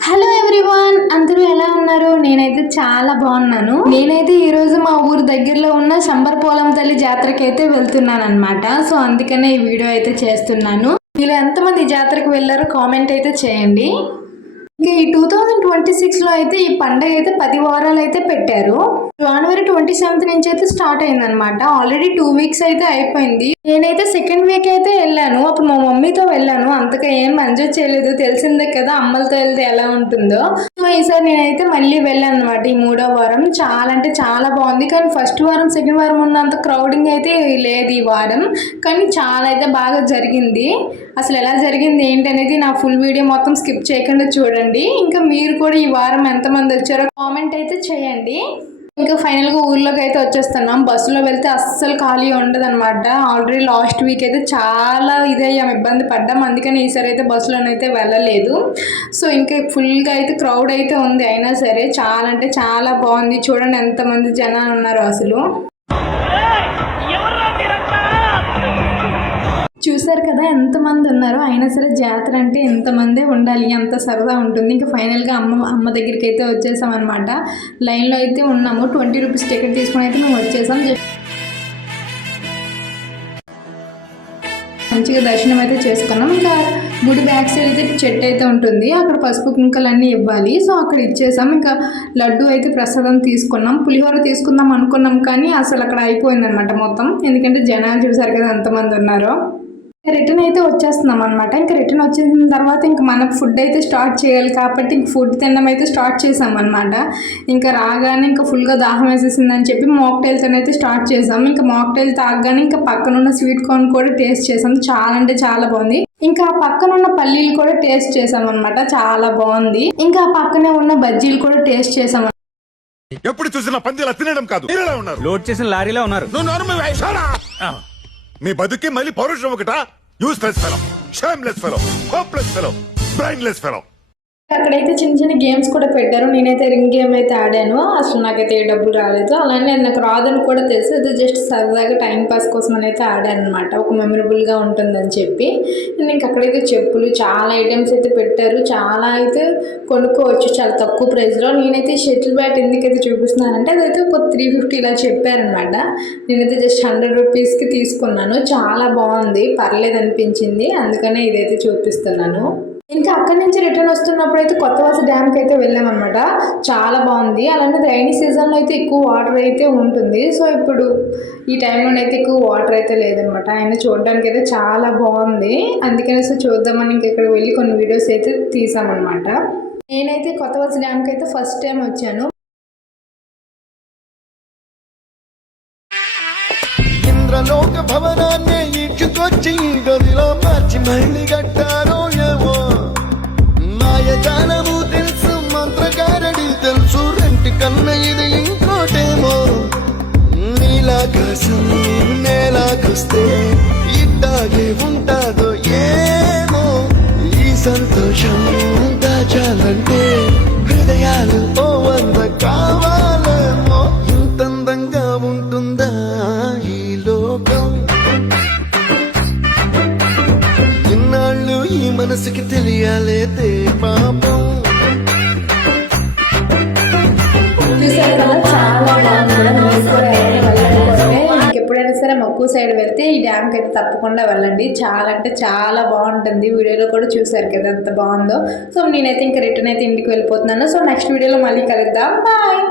Hello everyone, అందరూ ఎలా ఉన్నారు? నేనైతే చాలా బాగున్నాను. నేనైతే ఈ రోజు మా ఊరు దగ్గరలో ఉన్న శంబరపోలం తల్లి జాతరకి అయితే వెళ్తున్నాను అనమాట. సో అందుకనే ఈ వీడియో అయితే చేస్తున్నాను. మీరు ఎంతమంది జాతరకు వెళ్ళారో కామెంట్ అయితే చేయండి. ఇంకా ఈ 2026లో అయితే ఈ పండుగ అయితే 10 వారాలు అయితే పెట్టారు. జనవరి 27 నుంచి అయితే స్టార్ట్ అయింది అనమాట. ఆల్రెడీ 2 వీక్స్ అయితే అయిపోయింది. నేనైతే సెకండ్ వీక్ అయితే వెళ్ళాను. అప్పుడు మా మమ్మీతో వెళ్ళాను. అంతగా ఏం ఎంజాయ్ చేయలేదు. తెలిసిందే కదా అమ్మలతో వెళ్తే ఎలా ఉంటుందో. సో ఈసారి నేనైతే మళ్ళీ వెళ్ళాను అనమాట. ఈ 3వ వారం చాలా అంటే చాలా బాగుంది. కానీ ఫస్ట్ వారం సెకండ్ వారం ఉన్నంత క్రౌడింగ్ అయితే లేదు ఈ వారం. కానీ చాలా అయితే బాగా జరిగింది. అసలు ఎలా జరిగింది ఏంటనేది నా ఫుల్ వీడియో మొత్తం స్కిప్ చేయకుండా చూడండి. ఇంకా మీరు కూడా ఈ వారం ఎంతమంది వచ్చారో కామెంట్ అయితే చేయండి. ఇంకా ఫైనల్గా ఊర్లోకి అయితే వచ్చేస్తున్నాం. బస్సులో వెళ్తే అస్సలు ఖాళీ ఉండదు అనమాట. ఆల్రెడీ లాస్ట్ వీక్ అయితే చాలా ఇదయ్యాం, ఇబ్బంది పడ్డాం. అందుకని ఈసారి అయితే బస్సులోనైతే వెళ్ళలేదు. సో ఇంకా ఫుల్గా అయితే క్రౌడ్ అయితే ఉంది. అయినా సరే చాలా అంటే చాలా బాగుంది. చూడండి ఎంతమంది జనాలు ఉన్నారో అసలు. చూసారు కదా ఎంతమంది ఉన్నారో. అయినా సరే జాతర అంటే ఎంతమందే ఉండాలి, అంత సరదా ఉంటుంది. ఇంకా ఫైనల్గా అమ్మ దగ్గరికి అయితే వచ్చేసాం అనమాట. లైన్లో అయితే ఉన్నాము. 20 రూపీస్ టికెట్ తీసుకుని అయితే మేము వచ్చేసాం. మంచిగా దర్శనం అయితే చేసుకున్నాం. ఇంకా గుడి బ్యాక్ సైడ్ అయితే చెట్టు అయితే ఉంటుంది. అక్కడ పసుపు కుంకలన్నీ ఇవ్వాలి. సో అక్కడ ఇచ్చేసాం. ఇంకా లడ్డు అయితే ప్రసాదం తీసుకున్నాం. పులిహోర తీసుకుందాం అనుకున్నాం కానీ అసలు అక్కడ అయిపోయిందనమాట మొత్తం. ఎందుకంటే జనాలు చూసారు కదా ఎంతమంది ఉన్నారో. రిటర్న్ అయితే వచ్చేస్తున్నాం అనమాట. ఇంకా రిటర్న్ వచ్చేసిన తర్వాత ఇంకా మనకు ఫుడ్ అయితే స్టార్ట్ చేయాలి కాబట్టి ఇంక ఫుడ్ తినడం అయితే స్టార్ట్ చేసాం అనమాట. ఇంకా రాగానే ఇంకా ఫుల్గా దాహం వేసేసిందని చెప్పి మాక్టైల్తో అయితే స్టార్ట్ చేసాం. ఇంకా మాక్టైల్ తాగగానే ఇంకా పక్కనున్న స్వీట్ కార్న్ కూడా టేస్ట్ చేసాం. చాలా అంటే చాలా బాగుంది. ఇంకా ఆ పక్కన ఉన్న పల్లీలు కూడా టేస్ట్ చేసాం అనమాట. చాలా బాగుంది. ఇంకా ఆ పక్కనే ఉన్న బజ్జీలు కూడా టేస్ట్ చేసాం. ఎప్పుడు చూసిన పందిలా తినడం కాదు, లోడ్ చేసిన లారీలో ఉన్నారు. మీ బతుకి మళ్ళీ పౌరుషం ఒకట. Useless fellow, shameless fellow, hopeless fellow, brainless fellow. అక్కడైతే చిన్న చిన్న గేమ్స్ కూడా పెట్టారు. నేనైతే రింగ్ గేమ్ అయితే ఆడాను. అసలు నాకైతే ఏ డబ్బులు రాలేదు. అలానే నాకు రాదని కూడా తెలుసు. అది జస్ట్ సరదాగా టైం పాస్ కోసం అని అయితే ఆడాను అనమాట. ఒక మెమరబుల్గా ఉంటుందని చెప్పి. ఇంక అక్కడైతే చెప్పులు చాలా ఐటమ్స్ అయితే పెట్టారు. చాలా అయితే కొనుక్కోవచ్చు చాలా తక్కువ ప్రైస్లో. నేనైతే షటిల్ బ్యాట్ ఎందుకైతే చూపిస్తున్నానంటే అదైతే ఒక 350 ఇలా చెప్పారనమాట. నేనైతే జస్ట్ 100 రూపీస్కి తీసుకున్నాను. చాలా బాగుంది, పర్లేదు అనిపించింది. అందుకనే ఇదైతే చూపిస్తున్నాను. ఇంకా అక్కడి నుంచి రిటర్న్ వస్తున్నప్పుడు అయితే కొత్తవలస డ్యామ్కి అయితే వెళ్ళామన్నమాట. చాలా బాగుంది. అలానే రైనీ సీజన్లో అయితే ఎక్కువ వాటర్ అయితే ఉంటుంది. సో ఇప్పుడు ఈ టైంలోనైతే ఎక్కువ వాటర్ అయితే లేదనమాట. ఆయన చూడడానికి అయితే చాలా బాగుంది. అందుకనేసి చూద్దామని ఇంక ఇక్కడికి వెళ్ళి కొన్ని వీడియోస్ అయితే తీసామన్నమాట. నేనైతే కొత్తవలస డ్యామ్కి అయితే ఫస్ట్ టైం వచ్చాను. ఇంద్రలోక భవనాన్ని ఈడ్చుకొచ్చి గదిలో మార్చి మళ్ళీ కట్టారో ఏమో. మాయజాలము తెలుసు, మంత్రకారడి తెలుసు, రెంటి కన్న ఇది ఇంకోటేమో. నీలాకాశం నేలాకొస్తే ఇట్టాగే ఉంటాదో ఏమో. ఈ సంతోషం దాచాలంటే హృదయాలు ఓ 100 కావాలేమో. ఇంతందంగా ఉంటుందా ఈ లోకం? ఇన్నాళ్ళు ఈ మనసుకి తెలియాలేదే పాపం. ఎప్పుడైనా సరే మక్కువ సైడ్ వెళ్తే ఈ డ్యామ్కి అయితే తప్పకుండా వెళ్ళండి. చాలా అంటే చాలా బాగుంటుంది. వీడియోలో కూడా చూసారు కదా ఎంత బాగుందో. సో నేనైతే ఇంకా రిటర్న్ అయితే ఇంటికి వెళ్ళిపోతున్నాను. సో నెక్స్ట్ వీడియోలో మళ్ళీ కలుద్దాం. బాయ్.